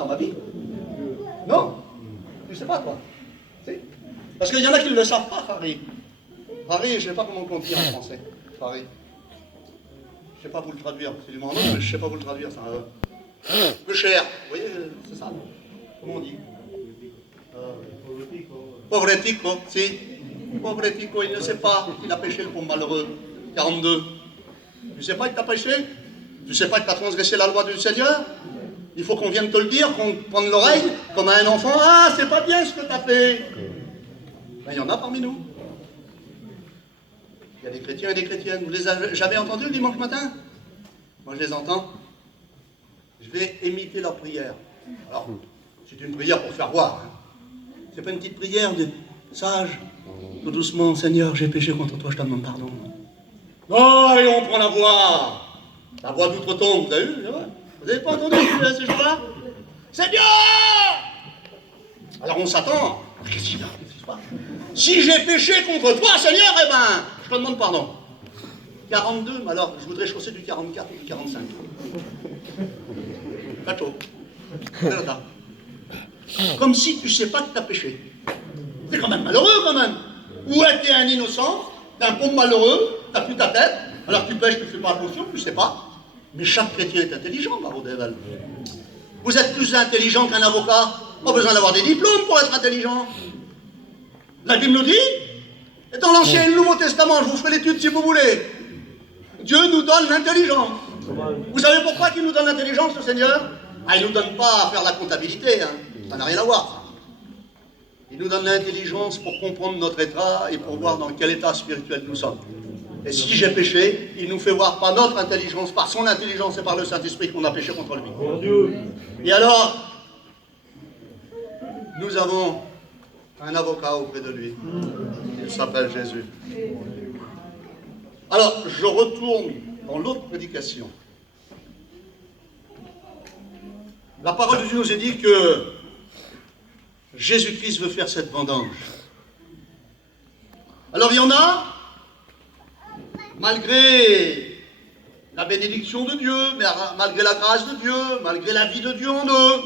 dans ma vie? Non? Tu ne sais pas, toi? Si? Parce qu'il y en a qui ne le savent pas, Harry. Harry, je ne sais pas comment on dit en français. Harry. Je ne sais pas vous le traduire. C'est du moment, mais je ne sais pas vous le traduire. Le cher. Vous voyez, c'est ça. Comment on dit? Povretico, si. Povretico, il ne sait pas qu'il a péché, le pauvre malheureux. 42. Tu ne sais pas que tu as péché? Tu ne sais pas que tu as transgressé la loi du Seigneur? Il faut qu'on vienne te le dire, qu'on te prenne l'oreille, comme à un enfant. Ah, c'est pas bien ce que tu as fait. Ben, il y en a parmi nous. Il y a des chrétiens et des chrétiennes. Vous les avez jamais entendus le dimanche matin? Moi, je les entends. Je vais imiter leur prière. Alors, c'est une prière pour faire voir. Hein. C'est pas une petite prière de sage. Tout doucement, Seigneur, j'ai péché contre toi, je te demande pardon. Oh, et on prend la voix d'outre-tombe, vous avez vu? Vous n'avez pas entendu ces jours-là? Seigneur! Alors on s'attend. Qu'est-ce qu'il y a? Qu'est-ce qui se passe? Si j'ai péché contre toi, Seigneur, eh ben, je te demande pardon. 42, mais alors, je voudrais chausser du 44 ou du 45. Pas chaud. Comme si tu ne sais pas que tu as péché. C'est quand même malheureux, quand même. Ou tu es un innocent, t'es un pauvre malheureux, t'as plus ta tête, alors tu pêches, tu ne fais pas attention, tu ne sais pas. Mais chaque chrétien est intelligent, Maro Devel. Vous êtes plus intelligent qu'un avocat. Pas besoin d'avoir des diplômes pour être intelligent. La Bible nous dit, et dans l'Ancien et le Nouveau Testament, je vous ferai l'étude si vous voulez. Dieu nous donne l'intelligence. Vous savez pourquoi il nous donne l'intelligence, le Seigneur? Ah, il ne nous donne pas à faire la comptabilité, hein. Ça n'a rien à voir. Il nous donne l'intelligence pour comprendre notre état et pour voir dans quel état spirituel nous sommes. Et si j'ai péché, il nous fait voir par notre intelligence, par son intelligence et par le Saint-Esprit qu'on a péché contre lui. Et alors, nous avons un avocat auprès de lui. Il s'appelle Jésus. Alors, je retourne dans l'autre prédication. La parole de Dieu nous a dit que Jésus-Christ veut faire cette vendange. Alors, il y en a, malgré la bénédiction de Dieu, malgré la grâce de Dieu, malgré la vie de Dieu en eux,